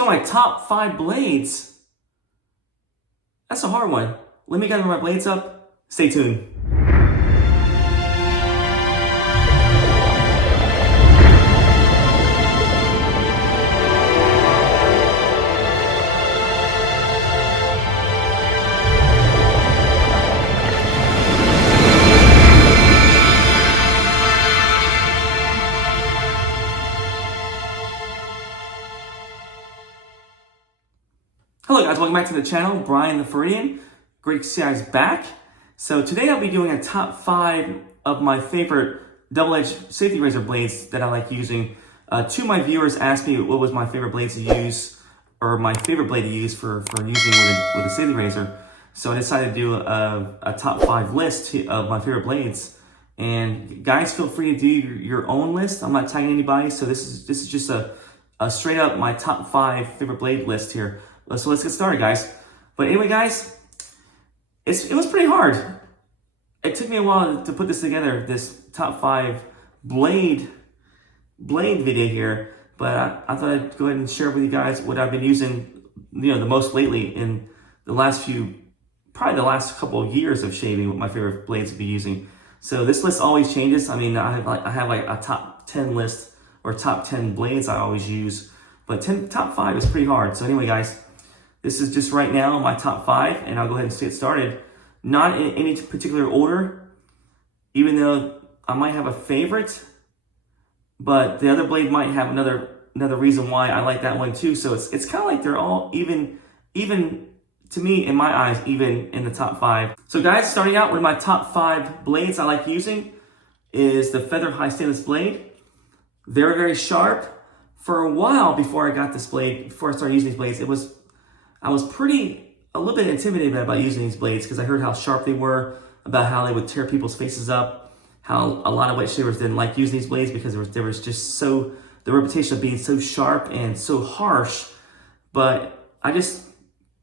So my top 5 blades, that's a hard one. Let me gather my blades up. Stay tuned. Hello guys, welcome back to the channel. Brian the Floridian. Great to see you guys back. So today I'll be doing a top 5 of my favorite double-edged safety razor blades that I like using. Two of my viewers asked me what was my favorite blades to use, or my favorite blade to use for using with a safety razor. So I decided to do a top 5 list of my favorite blades. And guys, feel free to do your own list. I'm not tagging anybody, so this is just a straight up my top 5 favorite blade list here. So let's get started, guys. But anyway, guys, it was pretty hard. It took me a while to put this together, this top 5 blade video here. But I thought I'd go ahead and share with you guys what I've been using, the most lately in the last probably the last couple of years of shaving. What my favorite blades to be using. So this list always changes. I mean, I have like a top 10 list or top 10 blades I always use. But top 5 is pretty hard. So anyway, guys. This is just right now my top 5, and I'll go ahead and get started. Not in any particular order, even though I might have a favorite, but the other blade might have another reason why I like that one too. So it's kind of like they're all even to me, in my eyes, even in the top 5. So guys, starting out with my top 5 blades I like using is the Feather High Stainless blade. Very, very sharp. For a while before I got this blade, before I started using these blades, I was a little bit intimidated about using these blades because I heard how sharp they were, about how they would tear people's faces up, how a lot of wet shavers didn't like using these blades because there was just the reputation of being so sharp and so harsh. But I just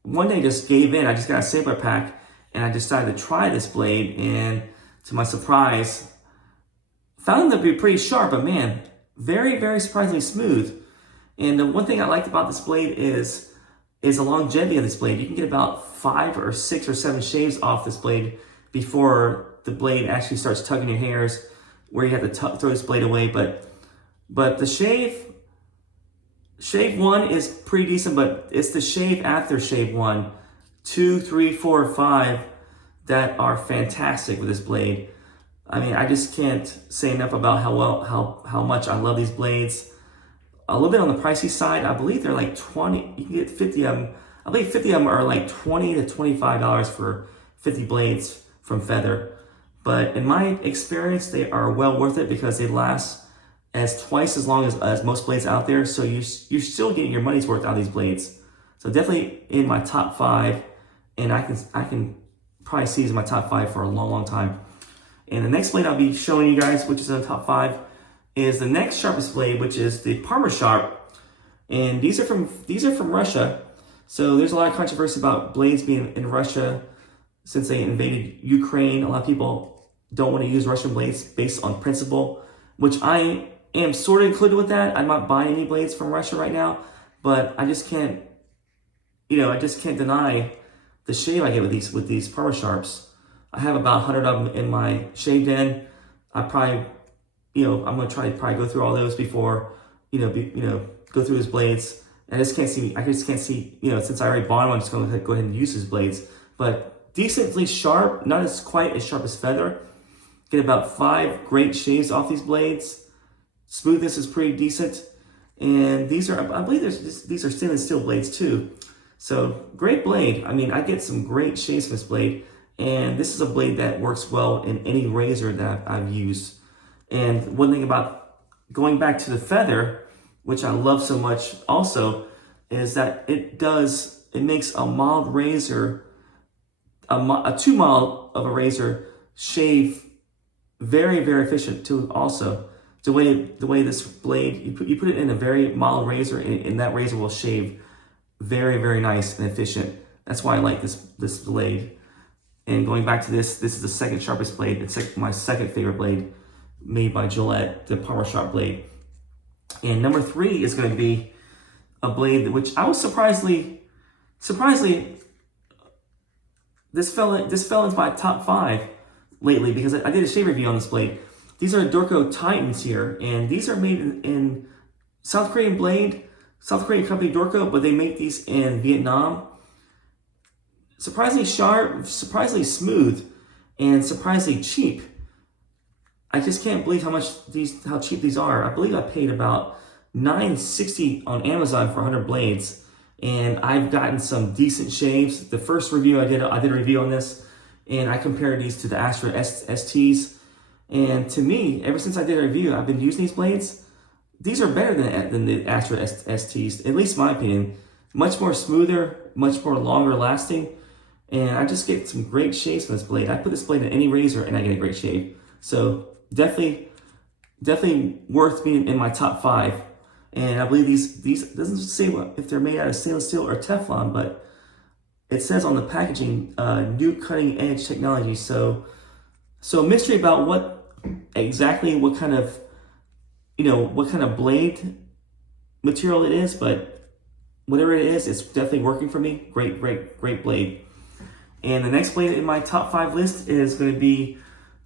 one day just gave in. I just got a sampler pack and I decided to try this blade, and to my surprise, found them to be pretty sharp, but man, very, very surprisingly smooth. And the one thing I liked about this blade is the longevity of this blade. You can get about 5 or 6 or 7 shaves off this blade before the blade actually starts tugging your hairs, where you have to throw this blade away. But the shave 1 is pretty decent, but it's the shave after shave 1, 2, 3, 4, 5 that are fantastic with this blade. I mean, I just can't say enough about how much I love these blades. A little bit on the pricey side. I believe they're like 20. You can get 50 of them. I believe 50 of them are like $20 to $25 for 50 blades from Feather. But in my experience, they are well worth it because they last twice as long as most blades out there. So you're still getting your money's worth out of these blades. So definitely in my top 5, and I can probably see these in my top 5 for a long, long time. And the next blade I'll be showing you guys, which is in the top 5, is the next sharpest blade, which is the Parmesan. And these are from Russia. So there's a lot of controversy about blades being in Russia since they invaded Ukraine. A lot of people don't want to use Russian blades based on principle, which I am sort of included with that. I'm not buying any blades from Russia right now, but I just can't deny the shave I get with these Parmesans. I have about 100 of them in my shave den. I'm gonna try to probably go through all those before, go through his blades. I just can't see, since I already bought them, I'm just gonna go ahead and use his blades. But decently sharp, not as quite as sharp as Feather. Get about 5 great shaves off these blades. Smoothness is pretty decent. And these are, I believe these are stainless steel blades too. So great blade. I mean, I get some great shaves from this blade. And this is a blade that works well in any razor that I've used. And one thing about going back to the Feather, which I love so much also, is that it makes a mild razor, a too mild of a razor shave very, very efficient too also. The way this blade, you put it in a very mild razor, and that razor will shave very, very nice and efficient. That's why I like this blade. And going back to this is the second sharpest blade. It's my second favorite blade made by Gillette, the Parmesan blade. And number 3 is going to be a blade which I was surprisingly, this fell into my top 5 lately because I did a shave review on this blade. These are Dorko Titans here, and these are made in South Korean blade, South Korean company Dorko, but they make these in Vietnam. Surprisingly sharp, surprisingly smooth, and surprisingly cheap. I just can't believe how cheap these are. I believe I paid about $9.60 on Amazon for 100 blades, and I've gotten some decent shaves. The first review I did a review on this, and I compared these to the Astro STs. And to me, ever since I did a review, I've been using these blades. These are better than the Astro STs, at least in my opinion. Much more smoother, much more longer lasting, and I just get some great shaves from this blade. I put this blade in any razor and I get a great shave. So definitely worth being in my top 5. And I believe these doesn't say if they're made out of stainless steel or Teflon, but it says on the packaging, new cutting edge technology. So mystery about what kind of blade material it is, but whatever it is, it's definitely working for me. Great blade. And the next blade in my top 5 list is going to be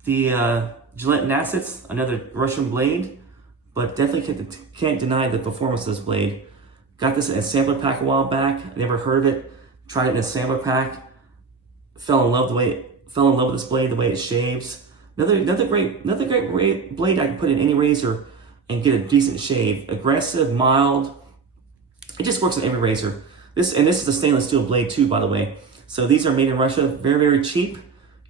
the Gillette Assets, another Russian blade, but definitely can't deny the performance of this blade. Got this in a sampler pack a while back. Never heard of it. Tried it in a sampler pack. Fell in love with this blade, the way it shaves. Another great blade I can put in any razor and get a decent shave. Aggressive, mild. It just works on every razor. This is a stainless steel blade too, by the way. So these are made in Russia, very cheap.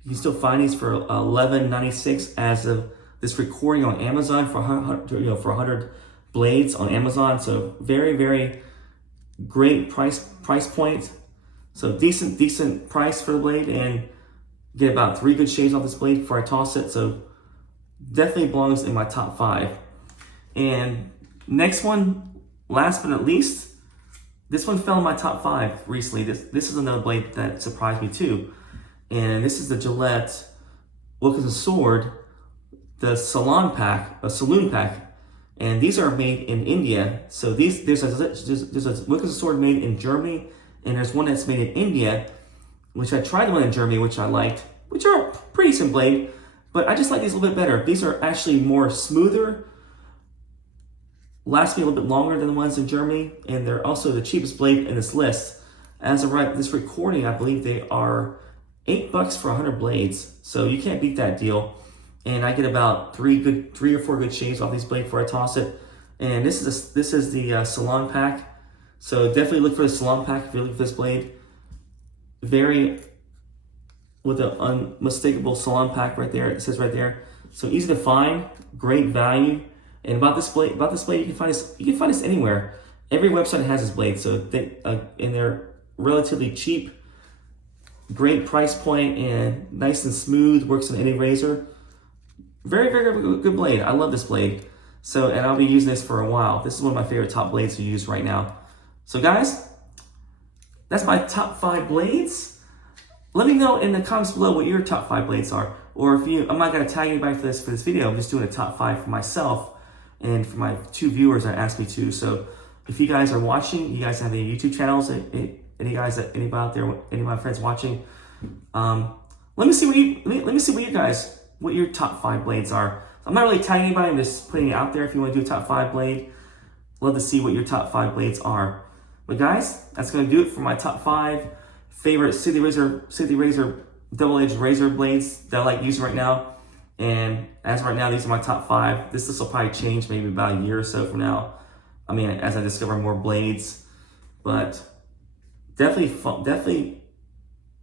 You can still find these for $11.96 as of this recording on Amazon for 100 blades on Amazon. So very great price point. So decent price for the blade, and get about 3 good shaves off this blade before I toss it. So definitely belongs in my top 5. And next one, last but not least, this one fell in my top 5 recently. This is another blade that surprised me too. And this is the Gillette Wilkinson Sword, the Salon Pack, a Saloon Pack. And these are made in India. So there's a Wilkinson Sword made in Germany, and there's one that's made in India, which I tried the one in Germany, which I liked, which are a pretty decent blade, but I just like these a little bit better. These are actually more smoother, last me a little bit longer than the ones in Germany, and they're also the cheapest blade in this list. As of this recording, I believe they are $8 for 100 blades, so you can't beat that deal. And I get about 3 or 4 good shaves off these blades before I toss it. And this is the Salon Pack, so definitely look for the Salon Pack if you're looking for this blade. With an unmistakable Salon Pack right there. It says right there. So easy to find, great value. And about this blade, you can find this anywhere. Every website has this blade, so and they're relatively cheap. Great price point and nice and smooth. Works on any razor. Very good blade. I love this blade. So, and I'll be using this for a while. This is one of my favorite top blades to use right now. So guys, that's my top 5 blades. Let me know in the comments below what your top 5 blades are. Or if I'm not gonna tag anybody for this video. I'm just doing a top 5 for myself and for my 2 viewers that asked me to. So if you guys are watching, you guys have any YouTube channels, anybody out there, any of my friends watching, let me see what your top 5 blades are. I'm not really tagging anybody, I'm just putting it out there. If you want to do a top 5 blade, love to see what your top 5 blades are. But guys, that's gonna do it for my top 5 favorite City Razor double-edged razor blades that I like using right now. And as of right now, these are my top 5. This will probably change maybe about a year or so from now. I mean, as I discover more blades, but definitely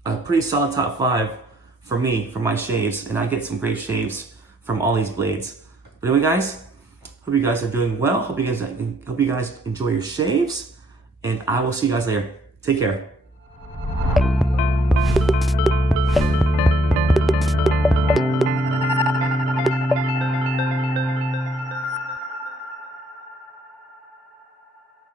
a pretty solid top 5 for me, for my shaves, and I get some great shaves from all these blades. But anyway, guys, hope you guys are doing well. Hope you guys enjoy your shaves, and I will see you guys later. Take care.